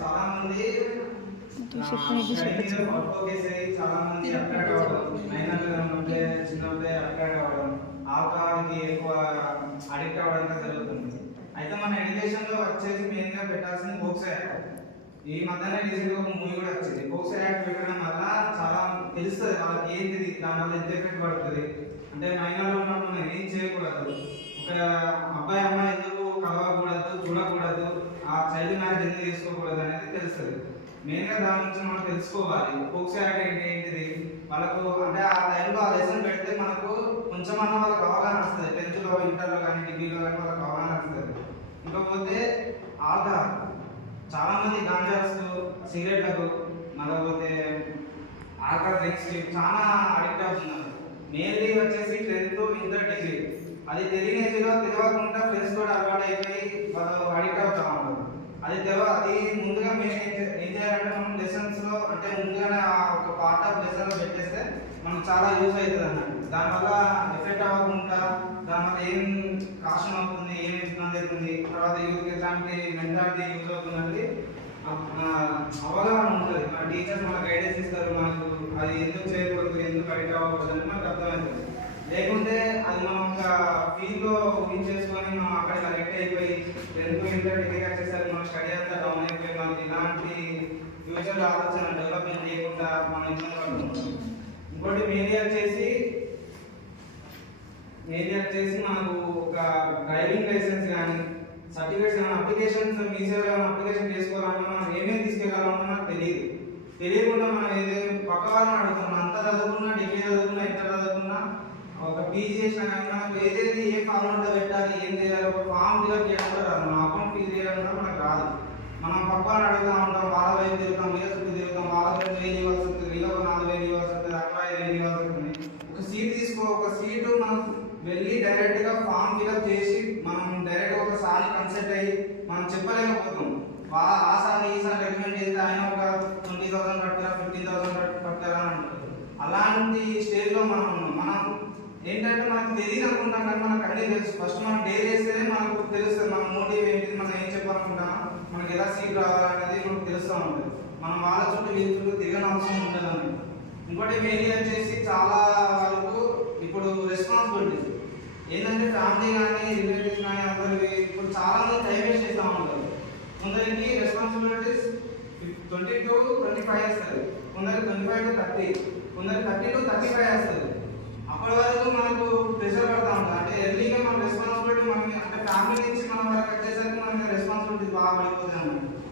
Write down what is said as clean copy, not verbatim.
చాలా మంది స్టడీ మీద ఫోకస్ అయ్యి చాలా మంది అట్రాక్ట్ అవ్వడం, ఉంటే చిన్నప్పుడే అట్రాక్ట్ అవ్వడం, ఆల్కహాల్కి ఎక్కువ అడిక్ట్ అవ్వడం జరుగుతుంది. అయితే మన ఎడ్యుకేషన్ లో వచ్చేసి మెయిన్ గా పెట్టాల్సింది పోక్సో యాక్ట్. ఈ మధ్యనే రీసెంట్ గా ఒక మూవీ కూడా వచ్చింది. పోక్సో యాక్ట్ పెట్టడం వల్ల చాలా తెలుస్తుంది వాళ్ళకి ఏంటిది, దానివల్ల ఎంత ఎఫెక్ట్ పడుతుంది. అంటే మైనర్లో ఉన్నప్పుడు మనం ఏం చేయకూడదు, ఒక అబ్బాయి అమ్మాయి ఎందుకు కలవకూడదు, చూడకూడదు, ఆ చైల్డ్ మ్యారేజ్ ఎందుకు చేసుకోకూడదు అనేది తెలుస్తుంది. మెయిన్ గా దాని నుంచి మనం తెలుసుకోవాలి. పోక్సో యాక్ట్ ఏంటిది వాళ్ళకు, అంటే ఆ టైంలో ఆ లెసన్ పెడితే మనకు కొంచెం అన్న వాళ్ళకి అవగాహన వస్తుంది. 10th లో, ఇంటర్లో కానీ, డిగ్రీలో కానీ వాళ్ళకి అవగాహన వస్తుంది. ఇంకపోతే ఆల్కహాల్, చాలా మంది గాంజాస్, సిగరెట్లకు, మరొకతే ఆల్కహాల్ డ్రింక్స్ చాలా అడిక్ట్ అవుతున్నారు. మెయిన్లీ వచ్చేసి 10th, ఇంటర్, డిగ్రీ. అది తెలియని ఏజ్లో తెలియకుండా ఫ్రెండ్స్ కూడా అలవాటు అయిపోయి వాళ్ళు అడిక్ట్ అవుతా ఉంటారు. అది ముందుగా మేము ఏం చేయాలంటే మనం లెసన్స్ లో, అంటే ముందుగానే ఒక పార్ట్ ఆఫ్ లెసన్ లో పెట్టేస్తే మనకు చాలా యూజ్ అవుతుంది అన్నట్టు. దానివల్ల ఎఫెక్ట్ అవ్వకుండా, దానివల్ల ఏం కాషన్ అవుతుంది, ఏం ఇబ్బంది అవుతుంది, తర్వాత యూత్ ఎట్లాంటి మెంటాలిటీ యూజ్ అవుతుందండి అవగాహన ఉంటుంది. మన టీచర్స్ మన గైడెన్స్ ఇస్తారు, మనకు అది ఎందుకు చేయకూడదు, ఎందుకు అడిక్ట్ అవ్వకూడదు అని మనకు అర్థమవుతుంది. లేకుంటే అది మనం ఒక ఫీల్డ్లో ఊహించేసుకొని మనం అక్కడ కనెక్ట్ అయిపోయి 10th, ఇంటర్, డిగ్రీ వచ్చేసరికి మన స్టడీ అంతా డౌన్ అయిపోయి మనకి ఇలాంటి ఫ్యూచర్ ఆలోచన డెవలప్మెంట్ చేయకుండా మనం ఇబ్బంది పడుతుంటాం. ఇంకోటి మెయిన్ వచ్చేసి మనకు ఒక డ్రైవింగ్ లైసెన్స్ కానీ, సర్టిఫికేట్స్ కానీ, అప్లికేషన్స్ మీ సేవలో ఏమైనా అప్లికేషన్ చేసుకోవాలన్నా మనం ఏమేమి తీసుకెళ్ళాలన్నా నాకు తెలియకుండా మనం ఏదైనా పక్క వాళ్ళని అడుగుతున్నాం. అంత చదువుకున్నా, డిగ్రీ చదువుకున్నా, ఇంటర్ చదువుకున్నా, ఒక పీజీ చేసినా కానీ మనకు ఏదైతే ఏ ఫార్మాట్లో పెట్టాలి, ఏం చేయాలి, ఒక ఫామ్ ఫిల్అప్ చేయడం కూడా రాదు, మన అకౌంట్ ఫీజు చేయడం కూడా మనకు రాదు. మనం పక్క వాళ్ళని అడుగుతూ ఉంటాం, వాళ్ళ వైపు తిరుగుతాం, వీళ్ళ చుట్టూ తిరుగుతాం, వాళ్ళ 2,000 ఇవ్వాల్సి ఉంటుంది, వీళ్ళ 4,000 ఇవ్వాల్సి ఉంటుంది, అక్కడ 5,000 ఇవ్వాల్సి ఉంటుంది. ఒక సీటు మనం వెళ్ళి డైరెక్ట్ గా ఫామ్ ఫిల్అప్ చేసి మనం డైరెక్ట్ ఒక సారి కన్సల్ట్ అయ్యి మనం చెప్పలేకపోతాం. ఆ సారి ఈసారి రికమెండ్ చేస్తే ఆయన ఒక 20,000 కట్టారా, 15,000 కట్టారా అని అంటారు. అలాంటి స్టేజ్ లో మనం ఏంటంటే మనకు తెలియదు అనుకుంటాం, కానీ మనకు అన్నీ తెలుసు. ఫస్ట్ మనం డైరీ చేస్తేనే మనకు తెలుస్తుంది మన మోటివ్ ఏంటిది, మనం ఏం చెప్పాలనుకుంటామా, మనకి ఎలా సీట్ రావాలనేది మనకు తెలుస్తూ ఉంటుంది. మనం వాళ్ళ చుట్టూ వీళ్ళ చుట్టూ తిరగని అవసరం ఉండదు. ఇంకోటి మెయిన్ వచ్చేసి చాలా వరకు ఇప్పుడు రెస్పాన్సిబిలిటీస్ ఏంటంటే ఫ్యామిలీ కానీ, రిలేటివ్స్ కానీ అందరికి ఇప్పుడు చాలా మంది టైం వేస్ట్ చేస్తూ ఉంటారు. కొందరికి రెస్పాన్సిబిలిటీస్ 20 to 25 వస్తుంది, కొందరికి 25 to 30, కొందరికి 30 to 35 వస్తుంది. అప్పటి వరకు మనకు ప్రెషర్ పడుతూ ఉంటుంది. అంటే ఎర్లీగా మన రెస్పాన్సిబిలిటీ అంటే ఫ్యామిలీ నుంచి మనం వరకు వచ్చేసరికి మన రెస్పాన్సిబిలిటీ బాగా పడిపోతుంది అన్నమాట.